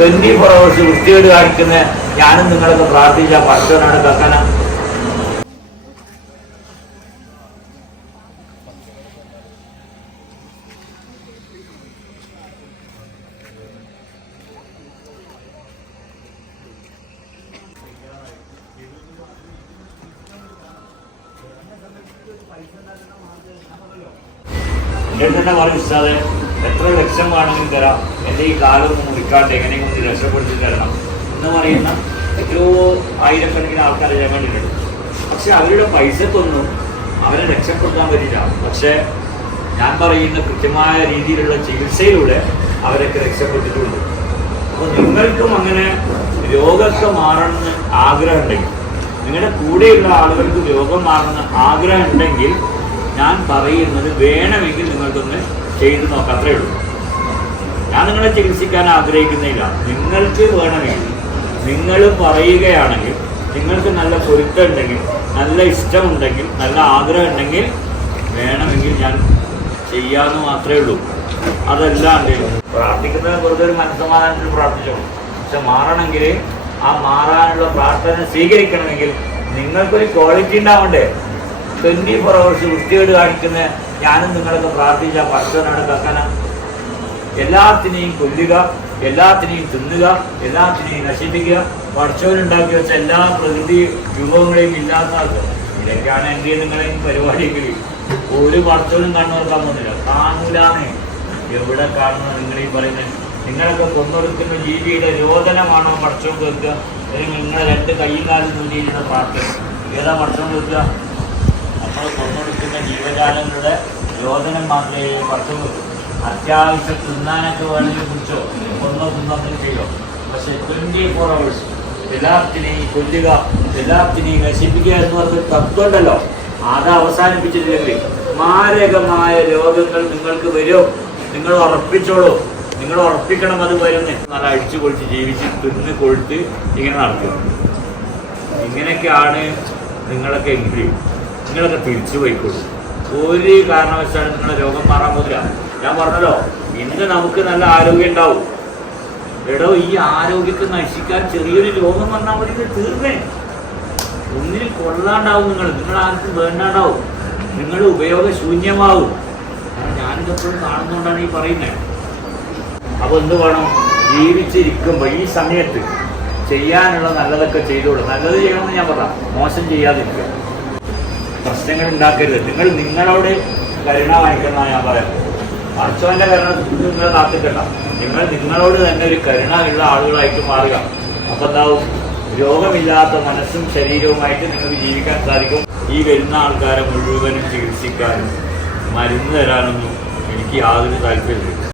Twenty four hours വൃത്തികേട് കാണിക്കുന്ന ഞാനും നിങ്ങളൊക്കെ പ്രാർത്ഥിച്ച പഠിച്ചവനാണ് കക്കന. എന്റെ തന്നെ പറയും ഉസ്താദെ. എത്ര ലക്ഷം വേണമെങ്കിലും തരാം. എന്റെ ഈ കാലൊന്നും മുറിക്കാട്ടെ എങ്ങനെയും ഒന്ന് രക്ഷപ്പെടുത്തി തരണം എന്ന് പറയുന്ന എത്രയോ ആയിരക്കണക്കിന് ആൾക്കാരെ ഞാൻ കണ്ടിട്ടുണ്ട്. പക്ഷെ അവരുടെ പൈസക്കൊന്നും അവരെ രക്ഷപ്പെടുത്താൻ പറ്റില്ല. പക്ഷേ ഞാൻ പറയുന്ന കൃത്യമായ രീതിയിലുള്ള ചികിത്സയിലൂടെ അവരൊക്കെ രക്ഷപ്പെട്ടിട്ടുണ്ട്. അപ്പോൾ നിങ്ങൾക്കും അങ്ങനെ രോഗമൊക്കെ മാറണമെന്ന് ആഗ്രഹമുണ്ടെങ്കിൽ നിങ്ങളുടെ കൂടെയുള്ള ആളുകൾക്ക് രോഗം മാറണമെന്ന് ആഗ്രഹം ഉണ്ടെങ്കിൽ ഞാൻ പറയുന്നത് വേണമെങ്കിൽ നിങ്ങൾക്കൊന്ന് ചെയ്തു നോക്കാം അത്രേ ഉള്ളൂ. ഞാൻ നിങ്ങളെ ചികിത്സിക്കാൻ ആഗ്രഹിക്കുന്നില്ല. നിങ്ങൾക്ക് വേണമെങ്കിൽ നിങ്ങൾ പറയുകയാണെങ്കിൽ നിങ്ങൾക്ക് നല്ല പൊരുത്തം ഉണ്ടെങ്കിൽ നല്ല ഇഷ്ടമുണ്ടെങ്കിൽ നല്ല ആഗ്രഹം ഉണ്ടെങ്കിൽ വേണമെങ്കിൽ ഞാൻ ചെയ്യാമെന്ന് മാത്രമേ ഉള്ളൂ. അതല്ലാണ്ട് പ്രാർത്ഥിക്കുന്നത് വെറുതെ ഒരു മനസ്സമാധാനത്തിൽ പ്രാർത്ഥിച്ചോളൂ പക്ഷെ മാറണമെങ്കിൽ ആ മാറാനുള്ള പ്രാർത്ഥന സ്വീകരിക്കണമെങ്കിൽ നിങ്ങൾക്കൊരു ക്വാളിറ്റി ഉണ്ടാവണ്ടേ? ട്വന്റി ഫോർ അവേഴ്സ് വൃത്തികേട് കാണിക്കുന്ന ഞാനും നിങ്ങളൊക്കെ പ്രാർത്ഥിച്ച പഠിച്ചവനാണ് കക്കന എല്ലാത്തിനെയും കൊല്ലുക എല്ലാത്തിനെയും തിന്നുക എല്ലാത്തിനെയും നശിപ്പിക്കുക പഠിച്ചവനുണ്ടാക്കി വെച്ച എല്ലാ പ്രകൃതി വിഭവങ്ങളെയും ഇല്ലാത്തതാക്കുക ഇതൊക്കെയാണ് എന്റെ നിങ്ങളെയും പരിപാടിയെങ്കിൽ ഒരു പഠിച്ചവനും കണ്ണുറക്കാൻ പോകുന്നില്ല. കാണൂലാന്ന്. എവിടെ കാണുന്ന നിങ്ങൾ ഈ പറയുന്നത്? നിങ്ങളൊക്കെ കൊന്നൊടുക്കുന്ന ജീവിയുടെ രോദനമാണോ പഠിച്ചവൻ കേൾക്കുക അല്ലെങ്കിൽ നിങ്ങളെ രണ്ട് കൈയും കാലും നൂലിയിരുന്ന പ്രാർത്ഥന. ഏതാ പഠിച്ചവൻ കേൾക്കുക നമ്മൾ ജീവജാലങ്ങളുടെ രോദനം മാത്രമേ പത്തു അത്യാവശ്യം തിന്നാനൊക്കെ വേണമെങ്കിൽ കുടിച്ചോ. കൊന്നോ തിന്നോ ചെയ്യോ. പക്ഷെ ട്വന്റി ഫോർ അവേഴ്സ് എല്ലാത്തിനെയും കൊല്ലുക എല്ലാത്തിനെയും നശിപ്പിക്കുക എന്ന് പറഞ്ഞ തത്വമുണ്ടല്ലോ അത് അവസാനിപ്പിച്ചിട്ടില്ലെങ്കിൽ മാരകമായ രോഗങ്ങൾ നിങ്ങൾക്ക് വരും. നിങ്ങൾ ഉറപ്പിച്ചോളൂ. നിങ്ങൾ ഉറപ്പിക്കണം അത് വരുന്നേ നല്ല അടിച്ചു കൊഴിച്ച് ജീവിച്ച് തിന്ന് കൊഴുത്ത് ഇങ്ങനെ നടക്കും. ഇങ്ങനെയൊക്കെയാണ് നിങ്ങളൊക്കെ എങ്കിൽ നിങ്ങളൊക്കെ തിരിച്ചു പോയിക്കോളൂ. ഒരു കാരണവശാലും നിങ്ങളുടെ രോഗം മാറാൻ പോകില്ല. ഞാൻ പറഞ്ഞല്ലോ ഇന്ന് നമുക്ക് നല്ല ആരോഗ്യം ഉണ്ടാവും. എടോ ഈ ആരോഗ്യത്തെ നശിക്കാൻ ചെറിയൊരു രോഗം വന്നാൽ മതി തീർന്നേ. ഒന്നിനും കൊള്ളാണ്ടാവും നിങ്ങൾ നിങ്ങൾ ആർക്കും വേണ്ടാണ്ടാവും. നിങ്ങൾ ഉപയോഗശൂന്യമാവും കാരണം ഞാനിതെപ്പോഴും കാണുന്നതുകൊണ്ടാണ് ഈ പറയുന്നത് അപ്പോൾ എന്ത് വേണം? ജീവിച്ചിരിക്കുമ്പോൾ ഈ സമയത്ത് ചെയ്യാനുള്ള നല്ലതൊക്കെ ചെയ്തോളൂ നല്ലത് ചെയ്യണമെന്ന് ഞാൻ പറയാം മോശം ചെയ്യാതിരിക്കുക. പ്രശ്നങ്ങൾ ഉണ്ടാക്കരുത് നിങ്ങൾ നിങ്ങളോട് കരുണ കാണിക്കുന്ന ഞാൻ പറയാം അച്ഛന്റെ കരുണ നിങ്ങൾ കാത്തിക്കണ്ട നിങ്ങൾ നിങ്ങളോട് തന്നെ ഒരു കരുണ ഉള്ള ആളുകളായിട്ട് മാറുക. അപ്പൊ എന്താവും? രോഗമില്ലാത്ത മനസ്സും ശരീരവുമായിട്ട് നിങ്ങൾക്ക് ജീവിക്കാൻ സാധിക്കും. ഈ വരുന്ന ആൾക്കാരെ മുഴുവനും ചികിത്സിക്കാനും മരുന്ന് തരാനൊന്നും എനിക്ക് യാതൊരു താല്പര്യമില്ല.